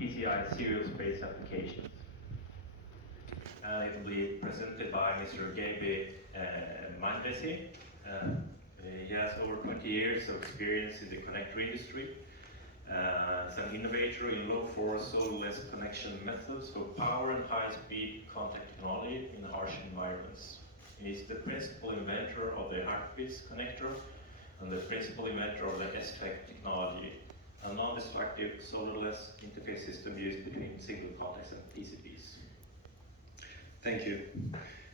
PCI serial space applications. It will be presented by Mr. Gaby Mandesi. He has over 20 years of experience in the connector industry. He's an innovator in low-force, solderless connection methods for power and high-speed contact technology in harsh environments. He's the principal inventor of the HYPERBITS connector and the principal inventor of the ESTEC technology, a non-destructive solderless interface system used between single contacts and PCBs. Thank you.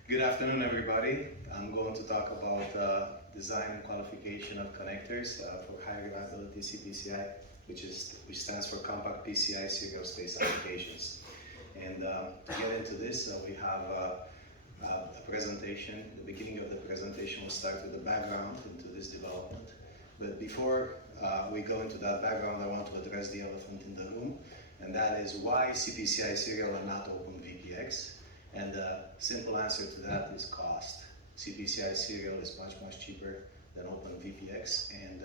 Good afternoon, everybody. I'm going to talk about design and qualification of connectors for high reliability CPCI, which stands for Compact PCI Serial Space Applications. And to get into this, we have a presentation. The beginning of the presentation will start with the background into this development. But before we go into that background, I want to address the elephant in the room, and that is why CPCI serial and not OpenVPX. And the simple answer to that is cost. CPCI serial is much cheaper than OpenVPX, and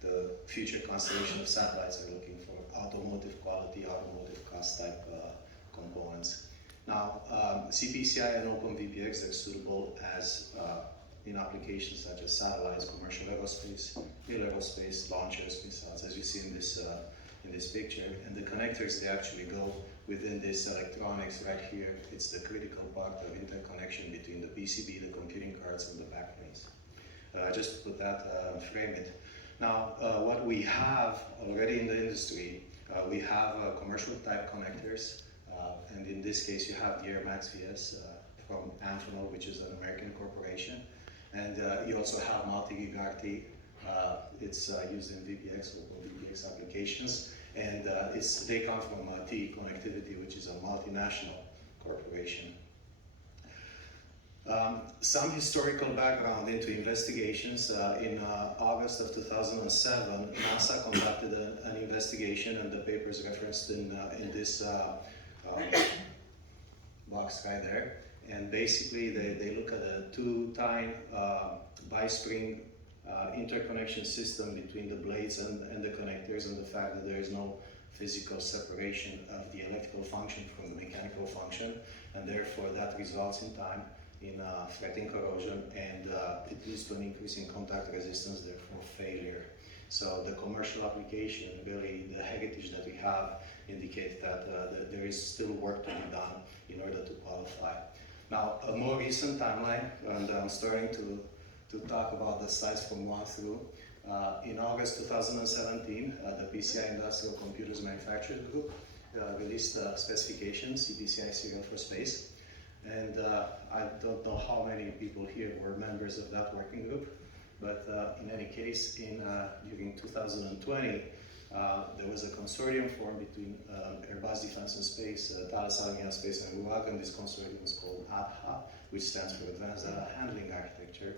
the future constellation of satellites are looking for automotive quality, automotive cost type components. Now, CPCI and OpenVPX are suitable as in applications such as satellites, commercial aerospace, real aerospace, launchers, missiles, as you see in this picture. And the connectors, they actually go within this electronics right here. It's the critical part of interconnection between the PCB, the computing cards, and the backplanes. Just to put that, frame it. Now, what we have already in the industry, we have commercial type connectors, and in this case you have the Air Max VS from Amphenol, which is an American corporation, and you also have multi-gig RT. It's used in VPX or VPX applications, and they come from TE Connectivity, which is a multinational corporation. Some historical background into investigations. In August of 2007, NASA conducted an investigation, and the paper is referenced in this box right there. And basically, they look at a two-time bispring interconnection system between the blades and the connectors, and the fact that there is no physical separation of the electrical function from the mechanical function, and therefore that results in time in threatening corrosion, and it leads to an increase in contact resistance, therefore failure. So the commercial application, really the heritage that we have, indicates that there is still work to be done in order to qualify. Now, a more recent timeline, and I'm starting to talk about the sites from 1 through. In August 2017, the PCI Industrial Computers Manufacturers Group released a specification, CPCI serial for space. And I don't know how many people here were members of that working group, but in any case, during 2020, there was a consortium formed between Airbus Defence and Space, Thales Alenia Space, and RUAG, and this consortium is called ADHA, which stands for Advanced Data Handling Architecture.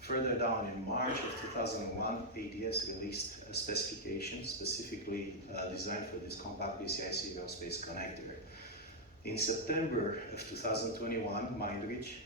Further down in March of 2001, ADS released a specification specifically designed for this compact PCI serial space connector. In September of 2021, Mindreach,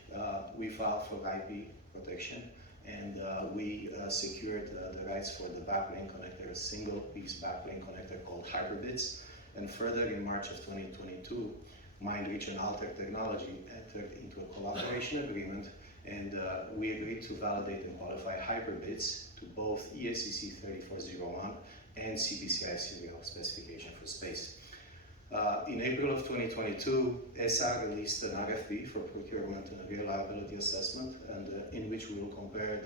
we filed for IP protection, and we secured the rights for the backplane connector, a single piece backplane connector called HYPERBITS. And further, in March of 2022, Mindreach and Alter Technology entered into a collaboration agreement, and we agreed to validate and qualify HYPERBITS to both ESTEC 3401 and CPCI serial specification for space. In April of 2022, ESA released an RFP for procurement and reliability assessment, and in which we will compare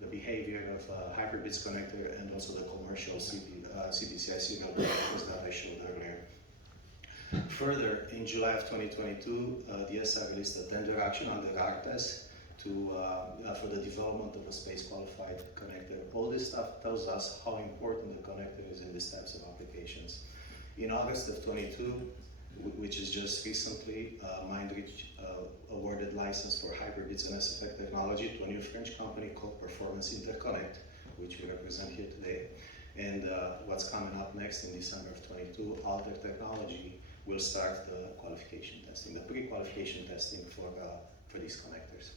the behavior of HYPERBITS connector and also the commercial CPCI serial connectors that I showed earlier. Further, in July of 2022, the ESA released a tender action under ARTES for the development of a space-qualified connector. All this stuff tells us how important the connector is in these types of applications. In August of 22, which is just recently, Mindreach awarded license for HYPERBITS and SFX technology to a new French company called Performance Interconnect, which we represent here today. And what's coming up next in December of 22, Alter Technology will start the qualification testing, the pre-qualification testing for these connectors.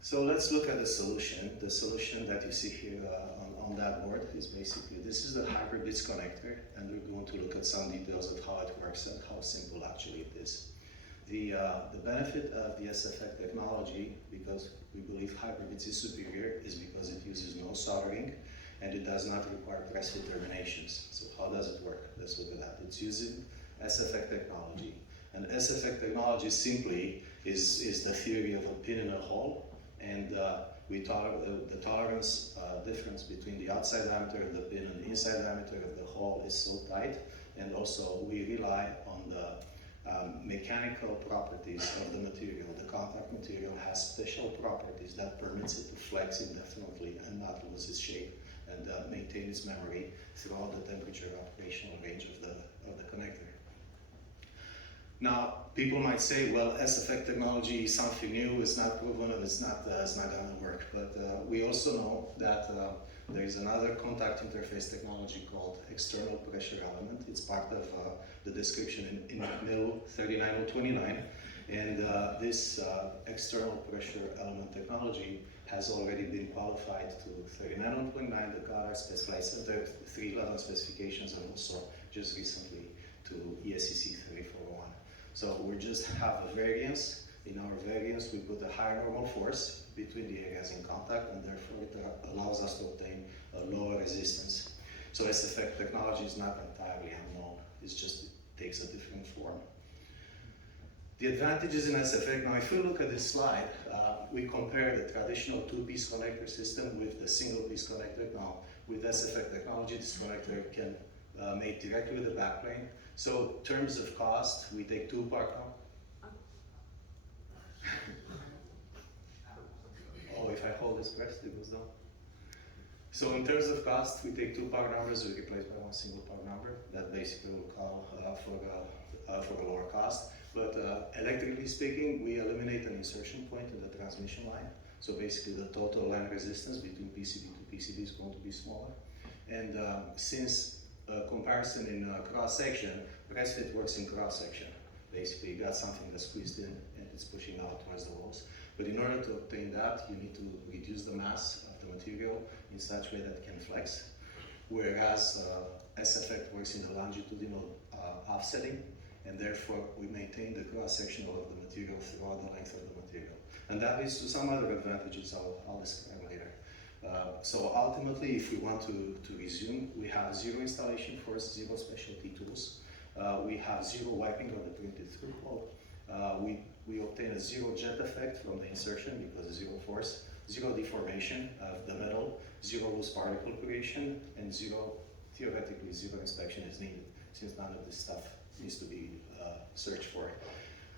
So let's look at the solution. The solution that you see here on that board is basically, this is the HYPERBITS connector, and we're going to look at some details of how it works and how simple actually it is. The benefit of the SFX technology, because we believe HYPERBITS is superior, is because it uses no soldering and it does not require press fit terminations. So how does it work? Let's look at that. It's using SFX technology. And SFX technology simply is the theory of a pin in a hole, and the tolerance difference between the outside diameter of the pin and the inside diameter of the hole is so tight, and also we rely on the mechanical properties of the material. The contact material has special properties that permits it to flex indefinitely and not lose its shape and maintain its memory throughout the temperature operational range of the connector. Now, people might say, well, SFX technology is something new, it's not proven, and it's not going to work. But we also know that there is another contact interface technology called external pressure element. It's part of the description in NIL 39029. And this external pressure element technology has already been qualified to 39029, the Goddard Specified Center 311 specifications, and also just recently to ESTEC 3401. So we just have a variance. In our variance, we put a higher normal force between the areas in contact, and therefore it allows us to obtain a lower resistance. So SFX technology is not entirely unknown. It takes a different form. The advantages in SFX, now if we look at this slide, we compare the traditional two-piece connector system with the single-piece connector. Now, with SFX technology, this connector can mate directly with the backplane. So in terms of cost, we take two-part Oh, if I hold this pressed, it goes down. So in terms of cost, we take two-part numbers, we replace by one single-part number. That basically will call for a lower cost. But electrically speaking, we eliminate an insertion point in the transmission line. So basically the total line resistance between PCB to PCB is going to be smaller. And since comparison in cross-section, press fit works in cross-section. Basically, you got something that's squeezed in and it's pushing out towards the walls. But in order to obtain that, you need to reduce the mass of the material in such a way that it can flex. Whereas SFX works in the longitudinal offsetting, and therefore we maintain the cross-section of the material throughout the length of the material. And that leads to some other advantages I'll describe later. So ultimately, if we want to resume, we have zero installation force, zero specialty tools. We have zero wiping of the printed through hole. We obtain a zero jet effect from the insertion because of zero force, zero deformation of the metal, zero loose particle creation, and theoretically zero inspection is needed, since none of this stuff needs to be searched for.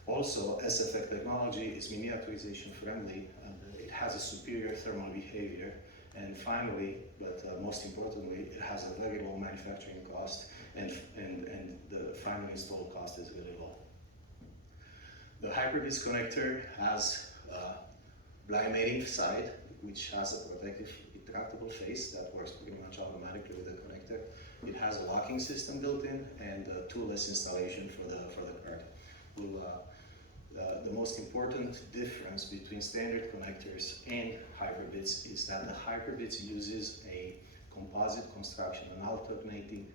Also, SFX technology is miniaturization friendly, and it has a superior thermal behavior. And finally, but most importantly, it has a very low manufacturing cost, and the final install cost is really low. The HYPERBITS connector has a blind mating side, which has a protective retractable face that works pretty much automatically with the connector. It has a locking system built in and a toolless installation for the card. The most important difference between standard connectors and HYPERBITS is that the HYPERBITS uses a composite construction, an alternating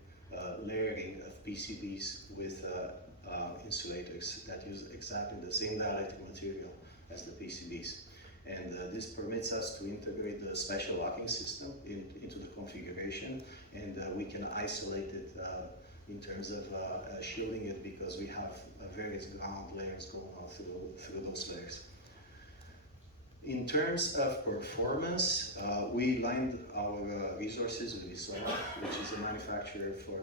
layering of PCBs with insulators that use exactly the same dielectric material as the PCBs. And this permits us to integrate the special locking system into the configuration, and we can isolate it in terms of shielding it because we have various ground layers going on through those layers. In terms of performance, we lined our resources with Isola, which is a manufacturer for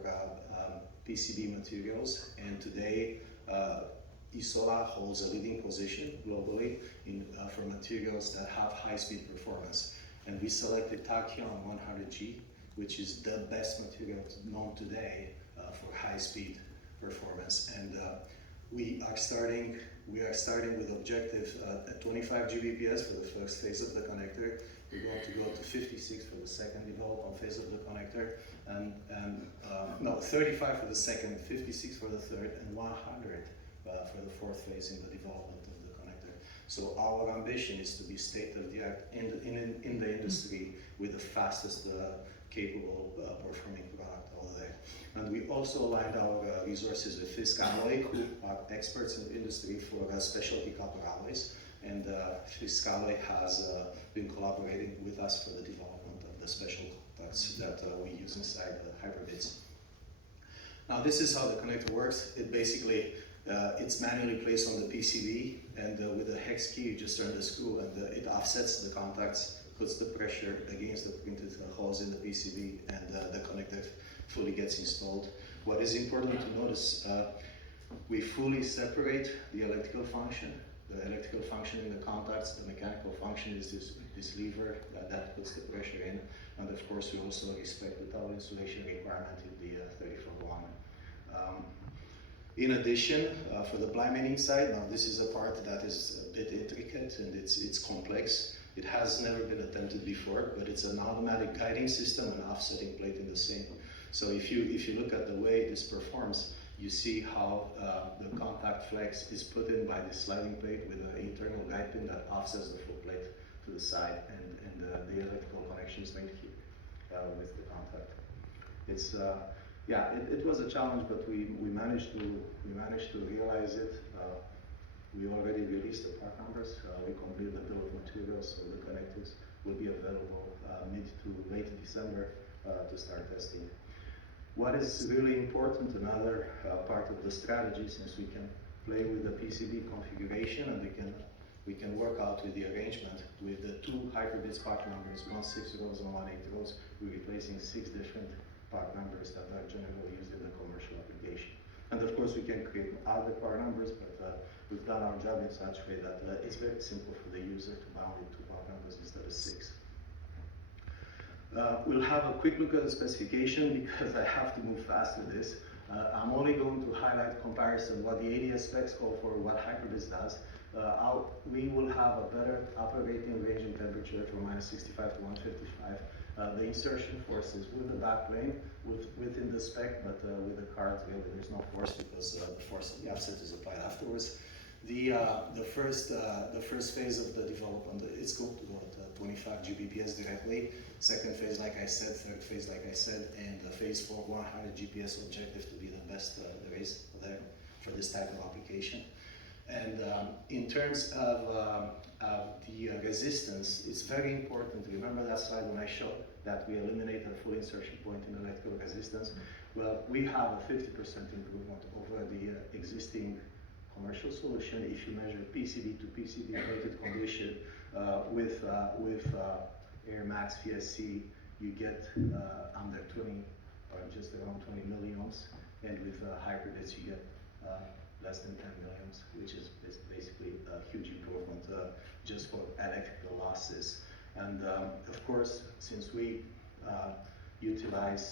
PCB materials, and today Isola holds a leading position globally for materials that have high-speed performance. And we selected Tachyon 100G, which is the best material known today for high-speed performance. And we are starting with objective at 25 Gbps for the first phase of the connector. We're going to go to 56 for the second development phase of the connector, and 35 for the second, 56 for the third, and 100 for the fourth phase in the development of the connector. So our ambition is to be state of the art in the industry with the fastest capable performing product over there. And we also aligned our resources with Fiscalloy, who are experts in the industry for specialty copper alloys. And Fiscalloy has been collaborating with us for the development of the special contacts that we use inside the HYPERBITS. Now this is how the connector works. It basically, it's manually placed on the PCB, and with a hex key you just turn the screw and it offsets the contacts, puts the pressure against the printed holes in the PCB, and the connector fully gets installed. What is important to notice, we fully separate the electrical function. The electrical function in the contacts, the mechanical function is this lever that puts the pressure in, and of course we also respect the towel insulation requirement in the 3401. In addition, for the blind side, now this is a part that is a bit intricate and it's complex. It has never been attempted before, but it's an automatic guiding system and offsetting plate in the same. So if you look at the way this performs, you see how the contact flex is put in by the sliding plate with an internal guide pin that offsets the foot plate to the side, and the electrical connection is made here with the contact. It's yeah, it was a challenge, but we managed to realize it. We already released the part numbers. We completed the bill of materials, so the connectors will be available mid to late December to start testing. What is really important, another part of the strategy, since we can play with the PCB configuration and we can work out with the arrangement with the two HYPERBITS part numbers, 1/6 rows and 1/8 rows. We're replacing 6 different part numbers that are generally used in the commercial application. And of course we can create other part numbers, but we've done our job in such a way that it's very simple for the user to bound it to part numbers instead of 6. We'll have a quick look at the specification because I have to move fast with this. I'm only going to highlight comparison what the ADS specs call for, what HYPERBITS does. We will have a better operating range and temperature from -65 to 155. The insertion force is with the backplane, within the spec, but with the card really there's no force because the force of the offset is applied afterwards. The first phase of the development, it's going to go at 25 Gbps directly. Second phase, like I said, third phase, like I said, and phase 4, 100 Gbps objective to be the best there is there for this type of application. And in terms of the resistance, it's very important. Remember that slide when I showed that we eliminate the full insertion point in electrical resistance? Well, we have a 50% improvement over the existing commercial solution. If you measure PCB to PCB rated condition with Air Max VSC, you get under 20 or just around 20 milliohms, and with HYPERBITS you get less than 10 milliamps, which is basically a huge improvement just for electrical losses. And of course, since we utilize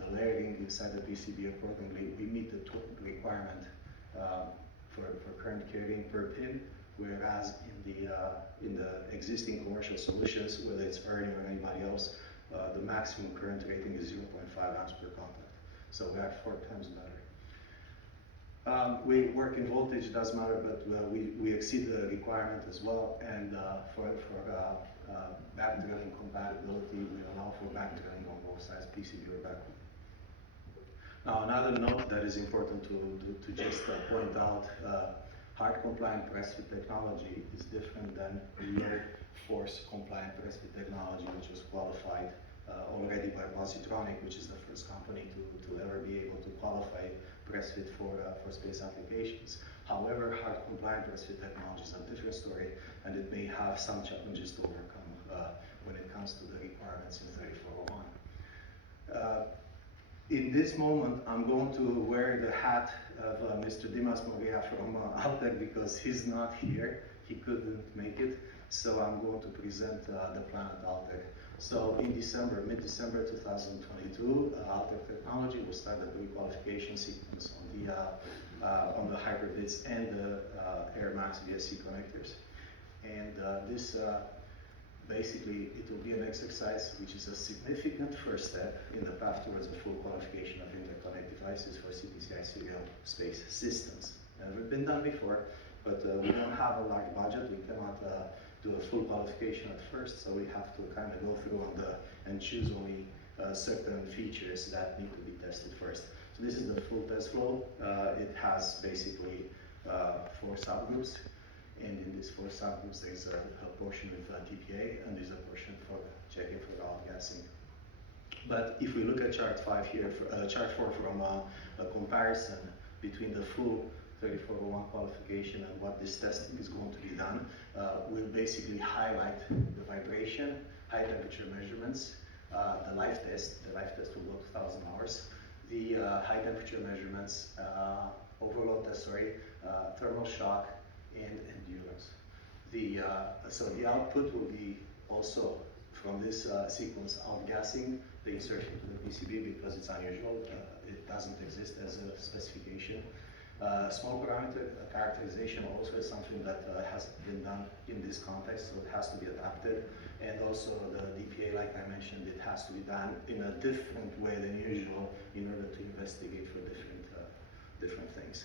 the layering inside the PCB accordingly, we meet the requirement for current carrying per pin, whereas in the existing commercial solutions, whether it's Ernie or anybody else, the maximum current rating is 0.5 amps per contact. So we are 4 times better. We work in voltage, does matter, but we exceed the requirement as well. And for back drilling compatibility, we allow for back drilling on both sides, PCB or backplane. Now, another note that is important to just point out, hard compliant press fit technology is different than low force compliant press fit technology, which was qualified already by Positronic, which is the first company to ever be able to qualify press fit for space applications. However, hard compliant press fit technology is a different story, and it may have some challenges to overcome when it comes to the requirements in 3401. In this moment, I'm going to wear the hat of Mr. Dimas Moria from Altec because he's not here. He couldn't make it, so I'm going to present the plan at Altec. So in December, mid-December 2022, Altec Technology will start the pre-qualification sequence on the HYPERBITS and the Air Max VSC connectors. And this basically, it will be an exercise which is a significant first step in the path towards the full qualification of interconnect devices for CPCI serial space systems. Never been done before, But we don't have a large budget. We cannot do a full qualification at first, so we have to kind of go through and choose only certain features that need to be tested first. So this is the full test flow. It has basically 4 subgroups, and in these 4 subgroups there's a portion with TPA, and there's a portion for checking for outgassing. But if we look at chart 5 here, chart 4 from a comparison between the full 3401 qualification and what this testing is going to be done, we'll basically highlight the vibration, high temperature measurements, the life test will go to 1,000 hours, the high temperature measurements, overload test, thermal shock, and endurance. So the output will be also from this sequence outgassing, the insertion to the PCB, because it's unusual, it doesn't exist as a specification. Small parameter characterization also is something that has been done in this context, so it has to be adapted. And also the DPA, like I mentioned, it has to be done in a different way than usual in order to investigate for different things.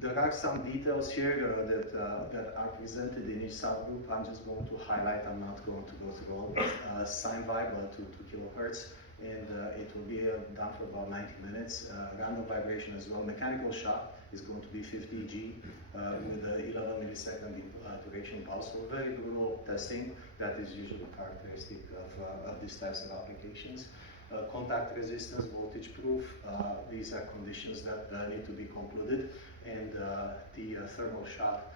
There are some details here that are presented in each subgroup. I'm just going to highlight, I'm not going to go through all, but sine vibe to 2 kilohertz, and it will be done for about 90 minutes. Random vibration as well. Mechanical shock is going to be 50 G with 11 millisecond duration pulse. So very brutal testing that is usually characteristic of these types of applications. Contact resistance, voltage proof, these are conditions that need to be concluded. And the thermal shock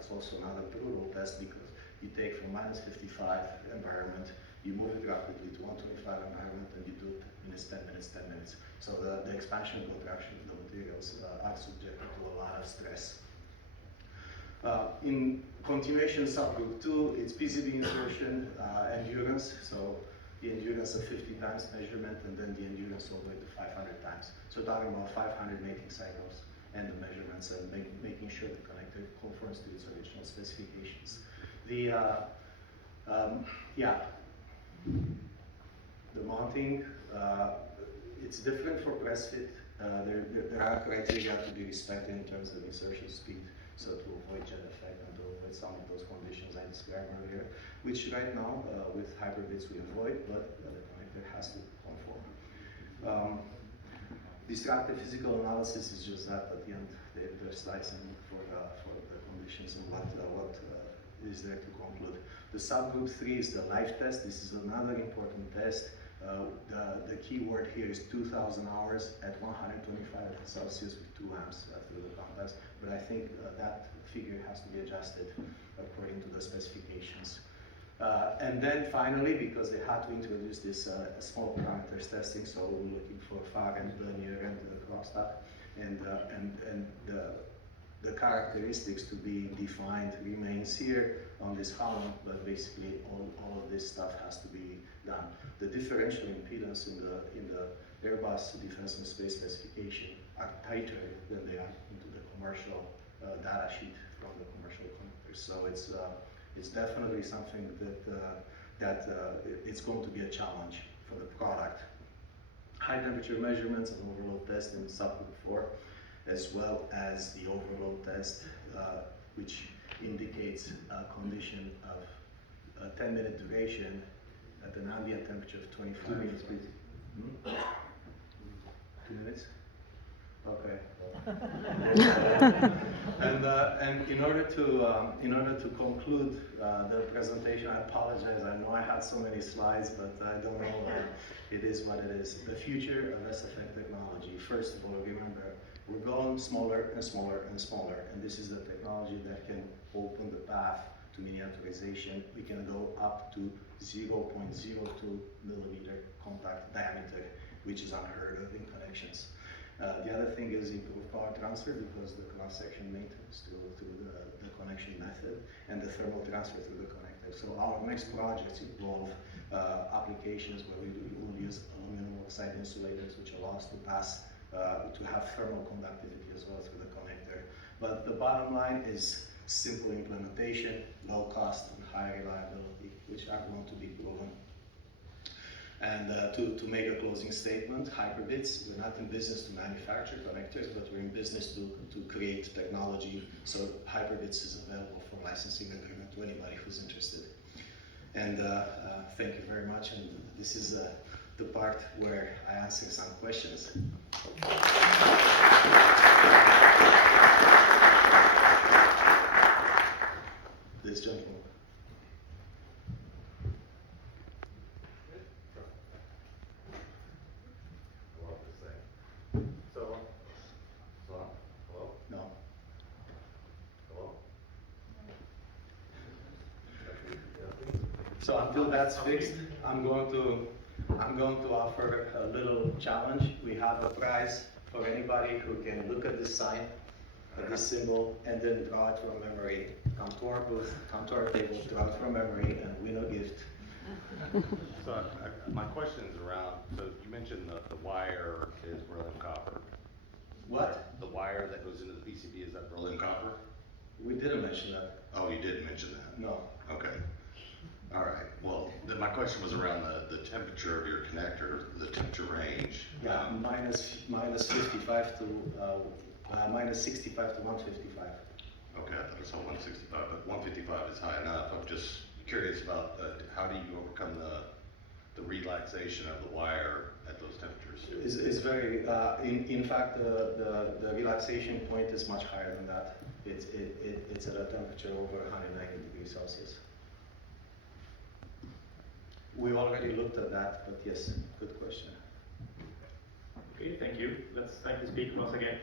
is also another brutal test, because you take from -55 environment, you move it rapidly to 125 environment, and you do it in 10 minutes. So the expansion and contraction of the materials are subjected to a lot of stress. In continuation subgroup 2, it's PCB insertion, endurance. So the endurance of 50 times measurement, and then the endurance all the way to 500 times. So talking about 500 mating cycles and the measurements, and making sure the connector conforms to its original specifications. The mounting, it's different for press fit. There are criteria to be respected in terms of insertion speed, so to avoid jet effect and to avoid some of those conditions I described earlier, which right now with HYPERBITS we avoid, but the connector has to conform. Destructive physical analysis is just that at the end. They're slicing for the conditions and what is there to conclude. The subgroup 3 is the life test. This is another important test. The key word here is 2,000 hours at 125 Celsius with 2 amps through the contacts, but I think that figure has to be adjusted according to the specifications. And then finally, because they had to introduce this small parameters testing, so we're looking for far and near and crosstalk, and the characteristics to be defined remains here on this column, but basically all of this stuff has to be done. The differential impedance in the Airbus Defense and Space specification are tighter than they are into the commercial data sheet from the commercial connectors. So it's definitely something that it's going to be a challenge for the product. High temperature measurements and overload test in subgroup 4, as well as the overload test, which indicates a condition of a 10-minute duration at an ambient temperature of 25. 2 minutes, please. 2 minutes? Okay. And in order to conclude the presentation, I apologize. I know I had so many slides, but I don't know. It is what it is. The future of SFX technology. First of all, remember, we're going smaller and smaller and smaller, and this is the technology that can open the path to miniaturization. We can go up to 0.02 millimeter contact diameter, which is unheard of in connections. The other thing is improved power transfer, because the cross-section maintenance through the connection method, and the thermal transfer through the connector. So our next projects involve applications where we will use aluminum oxide insulators, which allow us to pass to have thermal conductivity as well through the connector. But the bottom line is simple implementation, low cost, and high reliability, which are going to be proven. And to make a closing statement, HYPERBITS, we're not in business to manufacture connectors, but we're in business to create technology. So HYPERBITS is available for licensing agreement to anybody who's interested. And thank you very much. And this is the part where I answer some questions. This gentleman. No. So until that's fixed, I'm going to offer a little challenge. We have a prize for anybody who can look at this sign, at this symbol, and then draw it from memory. Come to our booth, come to our table, draw it from memory, and win a gift. So my question is around, so you mentioned the wire is beryllium copper. What? The wire that goes into the PCB, is that beryllium copper? We didn't mention that. Oh, you did mention that? No. Okay. All right. Well, then my question was around the temperature of your connector, the temperature range. Yeah, minus 55 to minus 65 to 155. Okay, I thought it was 165, but 155 is high enough. I'm just curious about how do you overcome the relaxation of the wire at those temperatures? It's very, in fact, the relaxation point is much higher than that. It's at a temperature over 190 degrees Celsius. We already looked at that, but yes, good question. Okay, thank you. Let's thank the speaker once again.